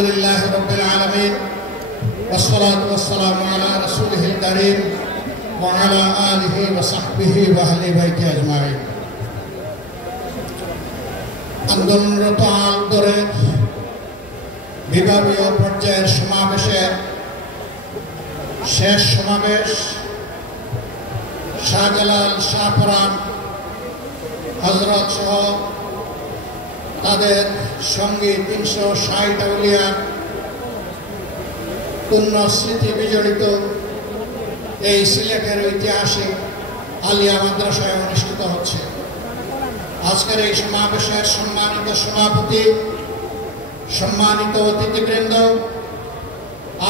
আলহামদুলিল্লাহি রাব্বিল আলামিন ওয়াসসালাতু ওয়াসসালামু আলা রাসূলিহিল কারীম ওয়া আলা আলিহি ওয়া সাহবিহি ওয়া আহলি বাইতি আজমাইন। আন্দোলনরত আন্দোলনের বিভাগীয় পর্যায়ের সমাবেশের শেষ সমাবেশ শাহজালাল শাহপরান হযরত সহ তাদের সঙ্গী ৩৬০ আউলিয়া পূর্ণ স্মৃতি বিজড়িত এই সিলেটের ঐতিহাসিক আলিয়া মাদ্রাসায় অনুষ্ঠিত হচ্ছে। আজকের এই সমাবেশের সম্মানিত সভাপতি, সম্মানিত অতিথিবৃন্দ,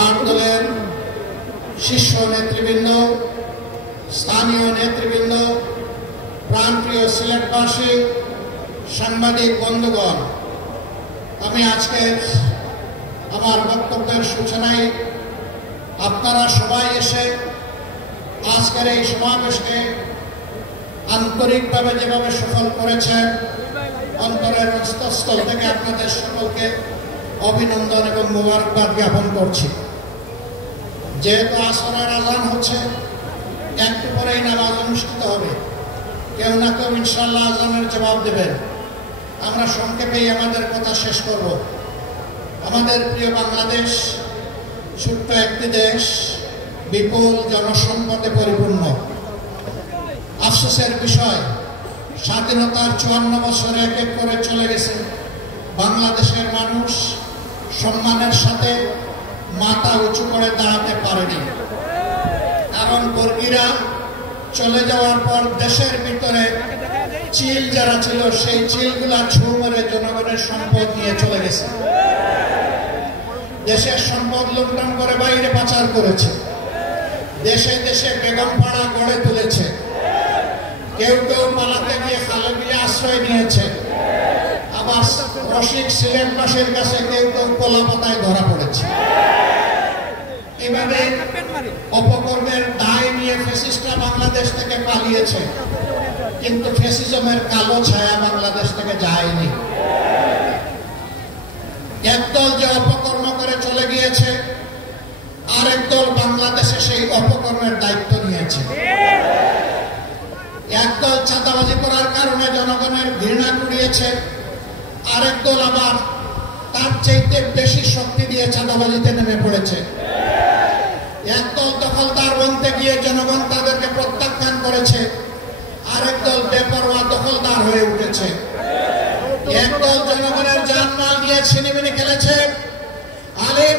আট দলের শীর্ষ নেতৃবৃন্দ, স্থানীয় নেতৃবৃন্দ, প্রাণপ্রিয় সিলেটবাসী, সাংবাদিক বন্ধুগণ, আমি আজকে আমার বক্তব্যের সূচনায় আপনারা সবাই এসে আজকের এই সমাবেশকে আন্তরিকভাবে যেভাবে সফল করেছেন, অন্তরের অন্তঃস্থল থেকে আপনাদের সকলকে অভিনন্দন এবং মোবারকবাদ জ্ঞাপন করছি। যেহেতু আসরের আযান হচ্ছে, একটু পরেই নামাজ অনুষ্ঠিত হবে, কেউ না কেউ ইনশাআল্লাহ আযানের জবাব দেবেন। আমরা সংক্ষেপেই আমাদের কথা শেষ করব। আমাদের প্রিয় বাংলাদেশ ছোট্ট একটি দেশ, বিপুল জনসম্পদে পরিপূর্ণ। আফসোসের বিষয়, স্বাধীনতার ৫৪ বছরে এক এক করে চলে গেছে, বাংলাদেশের মানুষ সম্মানের সাথে মাথা উঁচু করে দাঁড়াতে পারেনি। কারণ বর্গীরা চলে যাওয়ার পর দেশের ভিতরে চিল যারা ছিল, সেই চিলগুলা ছু মেরে জনগণের সম্পদ নিয়ে চলে গেছে। দেশের সম্পদ লুণ্ঠন করে বাইরে পাচার করেছে, দেশে দেশে বেগমপাড়া গড়ে তুলেছে, কেউ কেউ পালাতে গিয়ে খালেবিলে আশ্রয় নিয়েছে, আবার রসিক সিলেটবাসীর কাছে কেউ কেউ কলা পাতায় ধরা পড়েছে। এভাবে অপকর্মের দায় নিয়ে ফ্যাসিস্টরা বাংলাদেশ থেকে পালিয়েছে, কিন্তু ফ্যাসিজমের কালো ছায়া বাংলাদেশ থেকে যায়নি। একদল যে অপকর্ম করে চলে গিয়েছে, আরেক দল বাংলাদেশে সেই অপকর্মের দায়িত্ব নিয়েছে। একদল চাঁদাবাজি করার কারণে জনগণের ঘৃণা কুড়িয়েছে, আরেক দল আবার তার চাইতে বেশি শক্তি দিয়ে চাঁদাবাজিতে নেমে পড়েছে। একদল দখলদার বনতে গিয়ে জনগণ তাদেরকে প্রত্যাখ্যান করেছে, আরেক দল বেপরোয়া দখলদার হয়ে উঠেছে। একদল জনগণের জানমাল নিয়ে ছিনিমিনি খেলেছে,